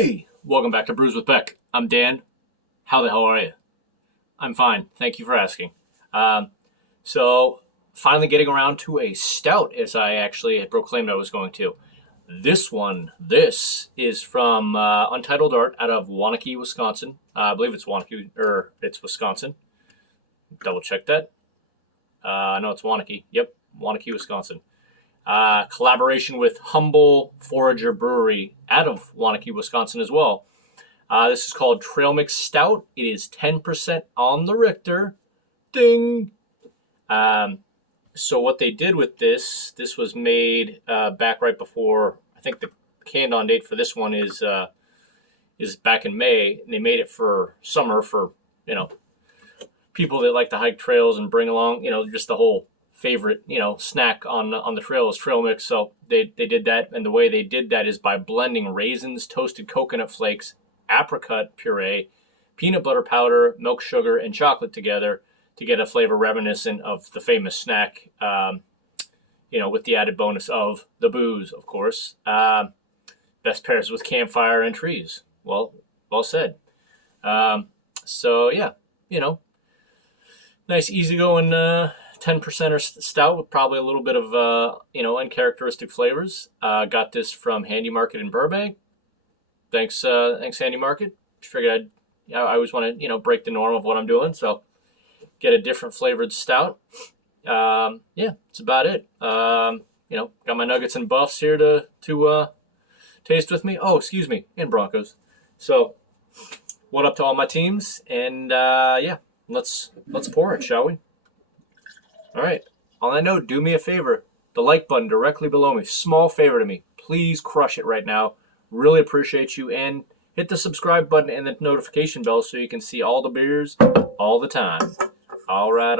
Hey, welcome back to Brews with Beck. I'm Dan. How the hell are you? I'm fine. Thank you for asking. So, finally getting around to a stout, as I actually had proclaimed I was going to. This is from Untitled Art out of Waunakee, Wisconsin. I believe it's Waunakee, or it's Wisconsin. Double check that. No, it's Waunakee. Yep, Waunakee, Wisconsin. Collaboration with Humble Forager Brewery out of Waunakee, Wisconsin as well. This is called Trail Mix Stout. It is 10% on the Richter. Ding! So what they did with this was made back right before, I think the canned on date for this one is back in May. And they made it for summer for, people that like to hike trails and bring along, just the whole favorite, snack on the trail is trail mix. So they did that, and the way they did that is by blending raisins, toasted coconut flakes, apricot puree, peanut butter powder, milk sugar, and chocolate together to get a flavor reminiscent of the famous snack, with the added bonus of the booze, of course. Best pairs with campfire and trees. Well said. So yeah, nice easygoing 10%er stout with probably a little bit of, uncharacteristic flavors. Got this from Handy Market in Burbank. Thanks Handy Market. Figured I always want to, break the norm of what I'm doing, so get a different flavored stout. That's about it. Got my nuggets and buffs here to taste with me. Oh, excuse me, and Broncos. So, what up to all my teams? And let's pour it, shall we? All right. On that note, do me a favor. The like button directly below me. Small favor to me. Please crush it right now. Really appreciate you. And hit the subscribe button and the notification bell so you can see all the beers all the time. All right.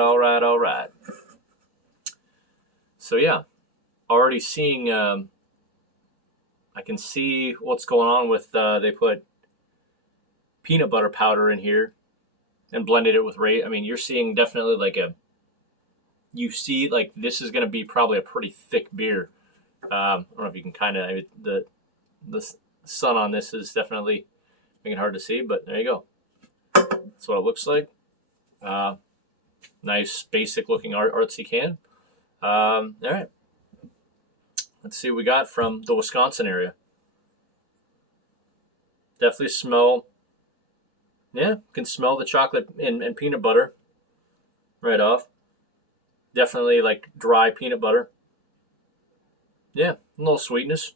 So yeah, already seeing. I can see what's going on with. They put peanut butter powder in here and blended it with you're seeing definitely you see this is going to be probably a pretty thick beer. I don't know if you can kind of, the sun on this is definitely making it hard to see, but there you go. That's what it looks like. Nice basic looking artsy can. All right. Let's see what we got from the Wisconsin area. Definitely smell. Yeah, can smell the chocolate and peanut butter right off. Definitely dry peanut butter. Yeah, a little sweetness.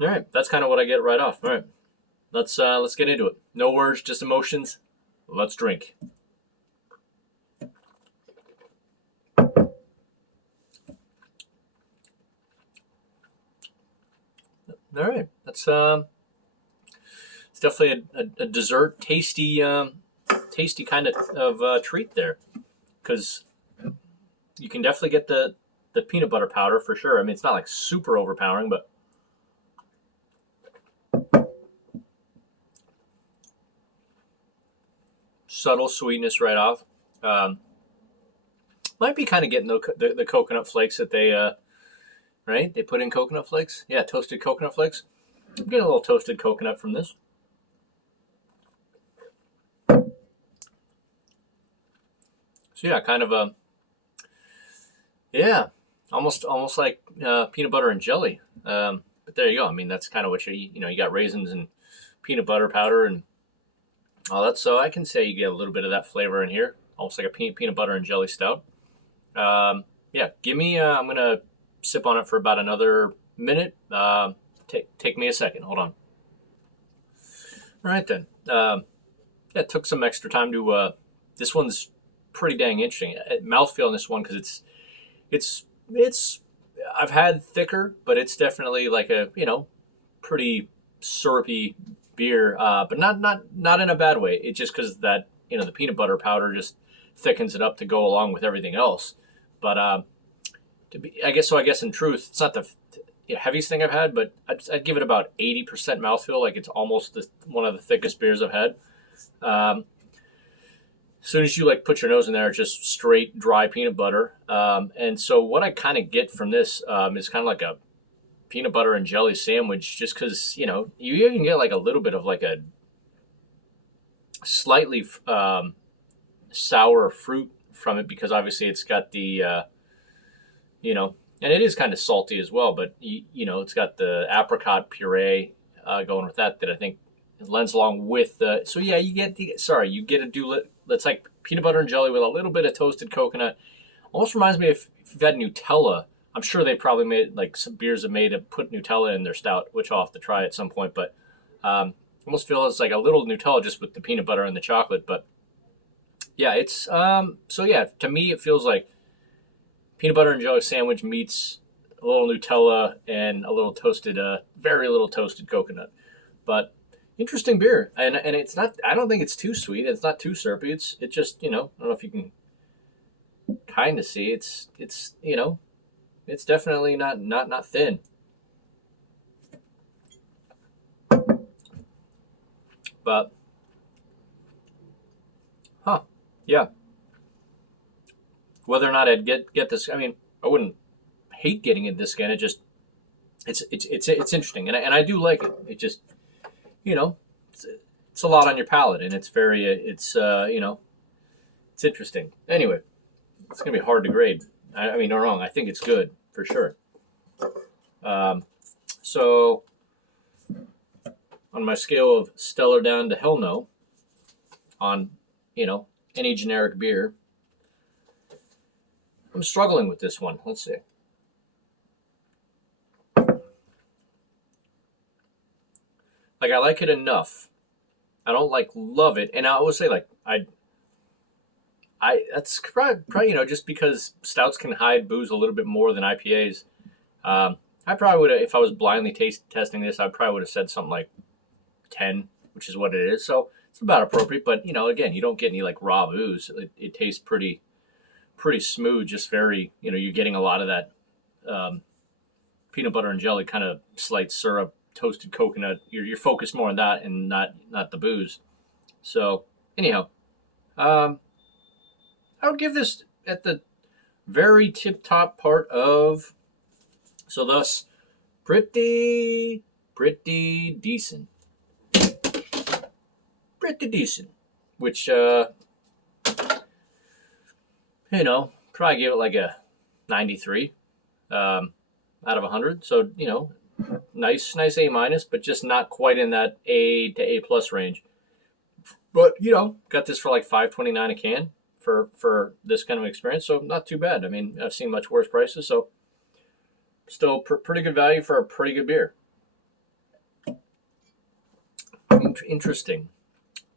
All right, that's kind of what I get right off. All right, let's get into it. No words, just emotions. Let's drink. All right, that's it's definitely a dessert, tasty kind of treat there, because you can definitely get the peanut butter powder for sure. I mean, it's not super overpowering, but subtle sweetness right off. Might be kind of getting the coconut flakes that they right? They put in coconut flakes. Yeah, toasted coconut flakes. I'm getting a little toasted coconut from this. So yeah, kind of almost like peanut butter and jelly. But there you go. I mean, that's kind of what you got raisins and peanut butter powder and all that. So I can say you get a little bit of that flavor in here, almost like a peanut butter and jelly stout. Give me. I'm gonna sip on it for about another minute. Take me a second. Hold on. All right then. It took some extra time to. This one's pretty dang interesting. Mouthfeel on this one because it's. I've had thicker, but it's definitely like a pretty syrupy beer, but not in a bad way. It's just because that the peanut butter powder just thickens it up to go along with everything else. But I guess in truth, it's not the heaviest thing I've had, but I'd give it about 80% mouthfeel. Like it's almost one of the thickest beers I've had. As soon as you put your nose in there, it's just straight dry peanut butter. And so what I kind of get from this is kind of like peanut butter and jelly sandwich, just because, you know, you even get like a little bit of like a slightly sour fruit from it, because obviously it's got the, you know, and it is kind of salty as well, but you know, it's got the apricot puree going with that I think lends along with the. So yeah, you get you get a doodle that's like peanut butter and jelly with a little bit of toasted coconut. Almost reminds me if you've had Nutella. I'm sure they probably made like some beers that made it put Nutella in their stout, which I'll have to try at some point. But almost feel it's like a little Nutella just with the peanut butter and the chocolate. But yeah, it's so yeah, to me it feels like peanut butter and jelly sandwich meets a little Nutella and a little toasted, very little toasted coconut. But interesting beer, and it's not. I don't think it's too sweet. It's not too syrupy. It's just, you know, I don't know if you can kind of see. It's you know, it's definitely not thin. But yeah. Whether or not I'd get this, I mean, I wouldn't hate getting it this again. It just it's interesting, and I do like it. It just, you know, it's a lot on your palate, and it's very you know, it's interesting. Anyway, it's gonna be hard to grade. I mean, no wrong. I think it's good for sure. So on my scale of stellar down to hell no, on, you know, any generic beer, I'm struggling with this one. Let's see. Like, I like it enough. I don't like love it, and I always say like I that's probably, you know, just because stouts can hide booze a little bit more than IPAs. I probably would have, if I was blindly testing this, I probably would have said something like 10, which is what it is. So it's about appropriate. But, you know, again, you don't get any like raw booze. It tastes pretty smooth, just very, you know, you're getting a lot of that peanut butter and jelly kind of slight syrup, toasted coconut. You're focused more on that and not the booze. So anyhow, I would give this at the very tip top part of, so thus pretty decent. Pretty decent. Which you know, probably give it like a 93 out of 100. So, you know, nice A minus, but just not quite in that A to A plus range. But, you know, got this for like $5.29 a can for this kind of experience, so not too bad. I mean, I've seen much worse prices, so still pretty good value for a pretty good beer. Interesting.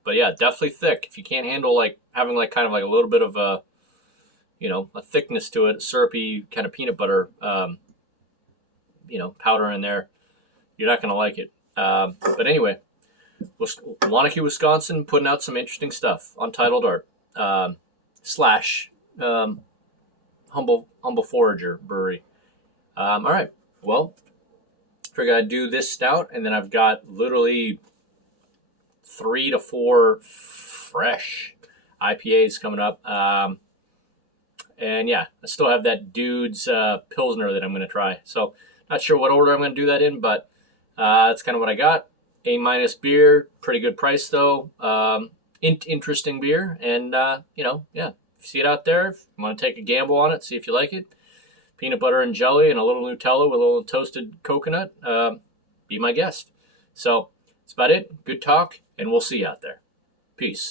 But yeah, definitely thick. If you can't handle like having like kind of like a little bit of a, you know, a thickness to it, syrupy kind of peanut butter, you know, powder in there, you're not going to like it. But anyway, Wanakee, Wisconsin, putting out some interesting stuff. Untitled Art / Humble Forager Brewery. All right, well, figured I'd do this stout, and then I've got literally 3 to 4 fresh IPAs coming up. And yeah, I still have that Dude's Pilsner that I'm going to try. So not sure what order I'm going to do that in, but that's kind of what I got. A minus beer, pretty good price though. Interesting beer, and you know, yeah, if you see it out there, if you want to take a gamble on it, see if you like it. Peanut butter and jelly and a little Nutella with a little toasted coconut. Be my guest. So that's about it. Good talk, and we'll see you out there. Peace.